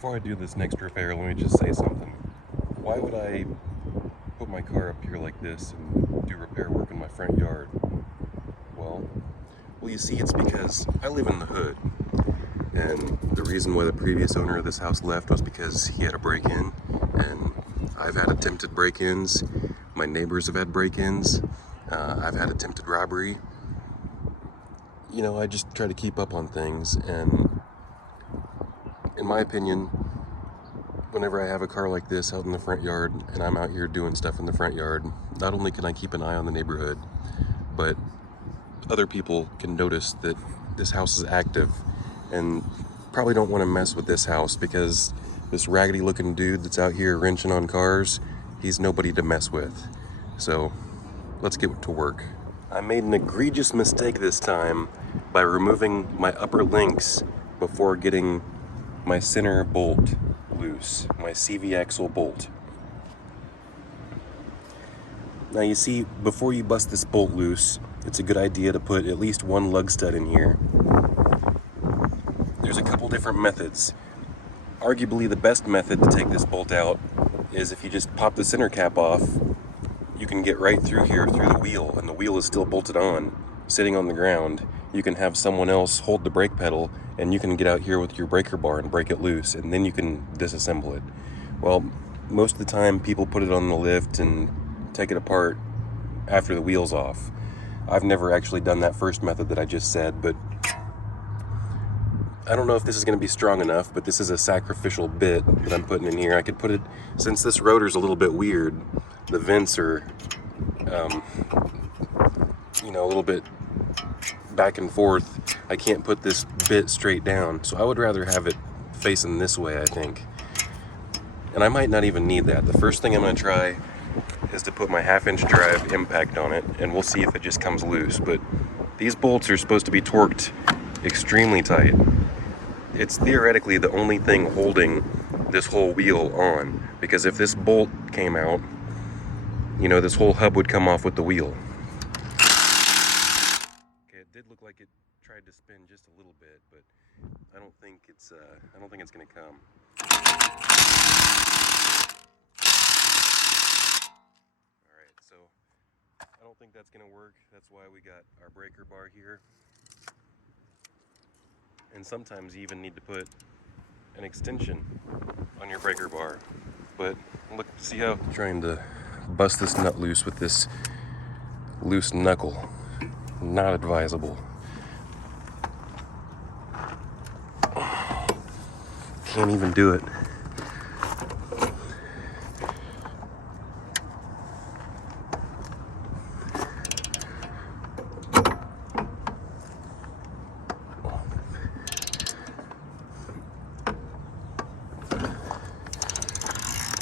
Before I do this next repair, let me just say something. Why would I put my car up here like this and do repair work in my front yard? Well, you see, it's because I live in the hood. And the reason why the previous owner of this house left was because he had a break-in. And I've had attempted break-ins. My neighbors have had break-ins. I've had attempted robbery. You know, I just try to keep up on things, and in my opinion, whenever I have a car like this out in the front yard and I'm out here doing stuff in the front yard, not only can I keep an eye on the neighborhood, but other people can notice that this house is active and probably don't want to mess with this house because this raggedy looking dude that's out here wrenching on cars, he's nobody to mess with. So let's get to work. I made an egregious mistake this time by removing my upper links before getting my center bolt loose, my CV axle bolt. Now you see, before you bust this bolt loose, it's a good idea to put at least one lug stud in here. There's a couple different methods. Arguably the best method to take this bolt out is if you just pop the center cap off. You can get right through here through the wheel, and the wheel is still bolted on, sitting on the ground. You can have someone else hold the brake pedal, and you can get out here with your breaker bar and break it loose, and then you can disassemble it. Well, most of the time people put it on the lift and take it apart after the wheel's off. I've never actually done that first method that I just said, but I don't know if this is going to be strong enough, but this is a sacrificial bit that I'm putting in here. I could put it, since this rotor's a little bit weird, the vents are, a little bit back and forth. I can't put this bit straight down, so I would rather have it facing this way, I think. And I might not even need that. The first thing I'm going to try is to put my 1/2-inch drive impact on it, and we'll see if it just comes loose. But these bolts are supposed to be torqued extremely tight. It's theoretically the only thing holding this whole wheel on, because if this bolt came out, this whole hub would come off with the wheel. Okay, it did look like it tried to spin just a little bit, but I don't think it's gonna come. Alright, so I don't think that's gonna work. That's why we got our breaker bar here. And sometimes you even need to put an extension on your breaker bar. But look, see how I'm trying to bust this nut loose with this loose knuckle. Not advisable. Can't even do it.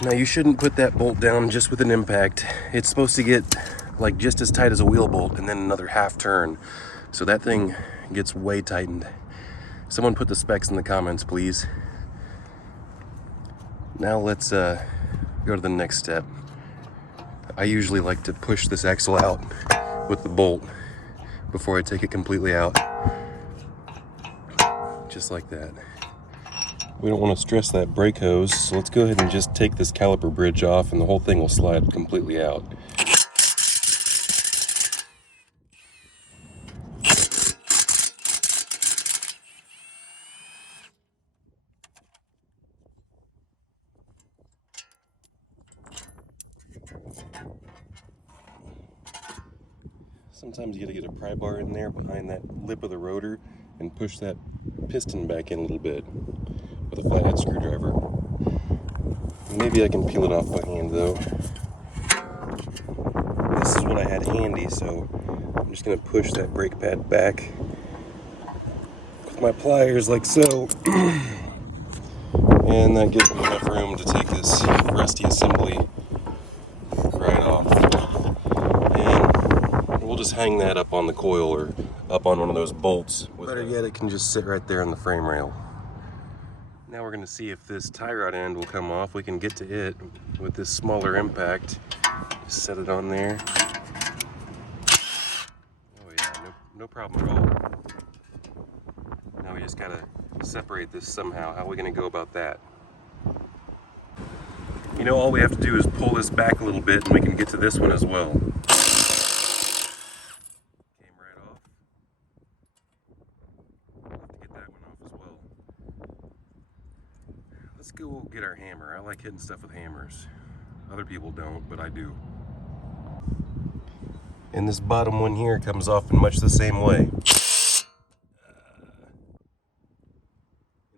Now you shouldn't put that bolt down just with an impact. It's supposed to get like just as tight as a wheel bolt and then another half turn. So that thing gets way tightened. Someone put the specs in the comments, please. Now let's go to the next step. I usually like to push this axle out with the bolt before I take it completely out. Just like that. We don't want to stress that brake hose, so let's go ahead and just take this caliper bridge off and the whole thing will slide completely out. Sometimes you gotta get a pry bar in there behind that lip of the rotor and push that piston back in a little bit with a flathead screwdriver. Maybe I can peel it off by hand though. This is what I had handy, so I'm just gonna push that brake pad back with my pliers like so. And that gives me enough room to take this rusty assembly right off. And we'll just hang that up on the coil or up on one of those bolts. Better yet, it can just sit right there on the frame rail. Now we're going to see if this tie rod end will come off. We can get to it with this smaller impact. Just set it on there. Oh yeah, no problem at all. Now we just got to separate this somehow. How are we going to go about that? You know, all we have to do is pull this back a little bit and we can get to this one as well. Came right off. We'll have to get that one off as well. Let's go get our hammer. I like hitting stuff with hammers. Other people don't, but I do. And this bottom one here comes off in much the same way. And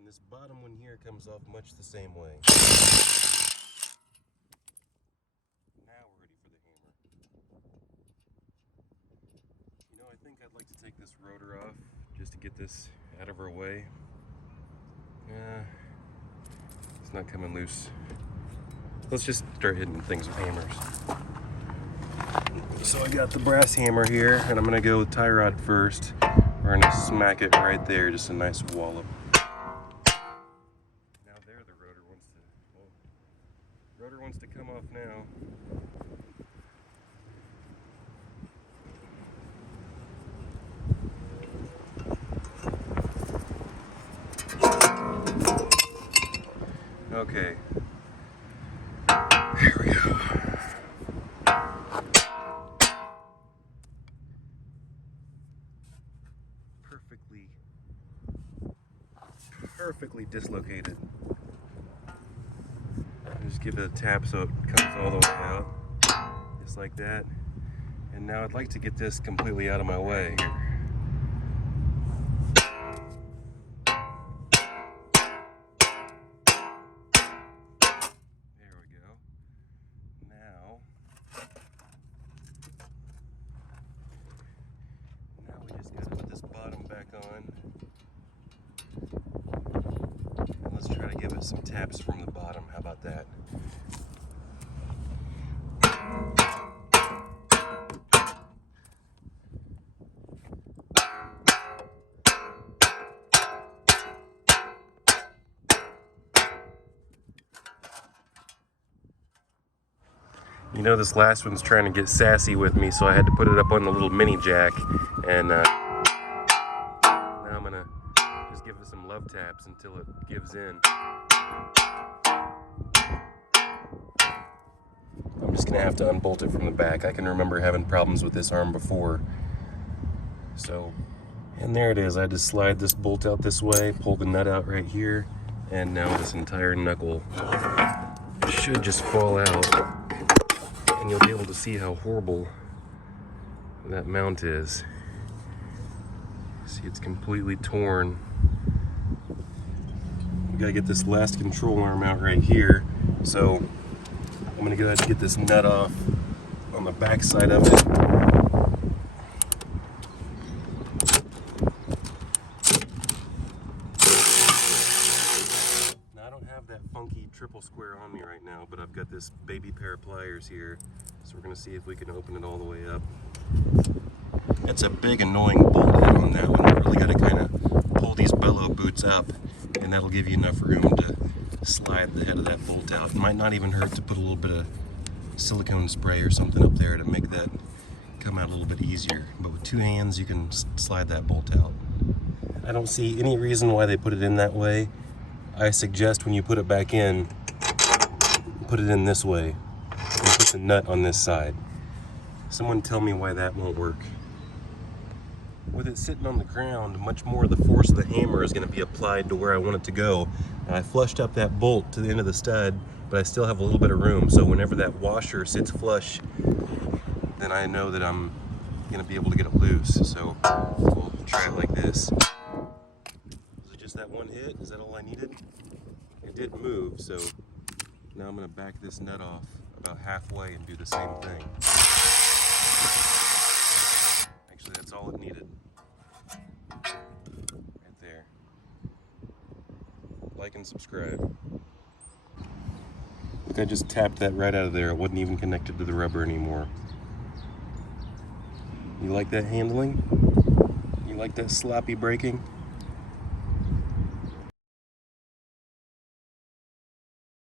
this bottom one here comes off much the same way. Now we're ready for the hammer. You know, I think I'd like to take this rotor off just to get this out of our way. It's not coming loose. Let's just start hitting things with hammers. So I got the brass hammer here, and I'm gonna go with tie rod first. We're gonna smack it right there, just a nice wallop. Now there, the rotor wants to come off now. Okay. Here we go. Perfectly dislocated. Just give it a tap so it comes all the way out, just like that. And now I'd like to get this completely out of my way. There we go. Now we just gotta put this bottom back on. Let's try to give it some taps from the bottom. How about that? You know, this last one's trying to get sassy with me, so I had to put it up on the little mini jack, and now I'm gonna just give it some love taps until it gives in. I'm just gonna have to unbolt it from the back. I can remember having problems with this arm before. So, and there it is. I just slide this bolt out this way, pull the nut out right here, and now this entire knuckle should just fall out. And you'll be able to see how horrible that mount is. See, it's completely torn. We gotta get this last control arm out right here. So I'm gonna go ahead and get this nut off on the back side of it. Now I don't have that funky triple square on me right now, but I've got this baby pair of pliers here. So we're gonna see if we can open it all the way up. That's a big annoying bolt on that one. You really gotta kind of pull these bellow boots up, and that'll give you enough room to slide the head of that bolt out. It might not even hurt to put a little bit of silicone spray or something up there to make that come out a little bit easier. But with two hands, you can slide that bolt out. I don't see any reason why they put it in that way. I suggest when you put it back in, put it in this way and put the nut on this side. Someone tell me why that won't work. With it sitting on the ground, much more of the force of the hammer is going to be applied to where I want it to go. And I flushed up that bolt to the end of the stud, but I still have a little bit of room. So whenever that washer sits flush, then I know that I'm going to be able to get it loose. So we'll try it like this. Was it just that one hit? Is that all I needed? It did move, so now I'm going to back this nut off about halfway and do the same thing. Actually, that's all it needed. Right there. Like and subscribe. Look, I just tapped that right out of there. It wasn't even connected to the rubber anymore. You like that handling? You like that sloppy braking?